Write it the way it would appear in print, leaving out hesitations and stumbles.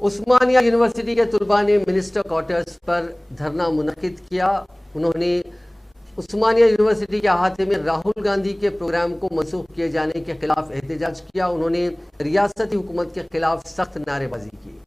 उस्मानिया university के तलबा ने मिनिस्टर क्वार्टर्स पर धरना मुनक्किद किया। उन्होंने उस्मानिया यूनिवर्सिटी के अहाते में राहुल गांधी के प्रोग्राम को मनसूख किए जाने के खिलाफ एहतजाज किया। उन्होंने रियासती हुकूमत के खिलाफ सख्त नारेबाजी की।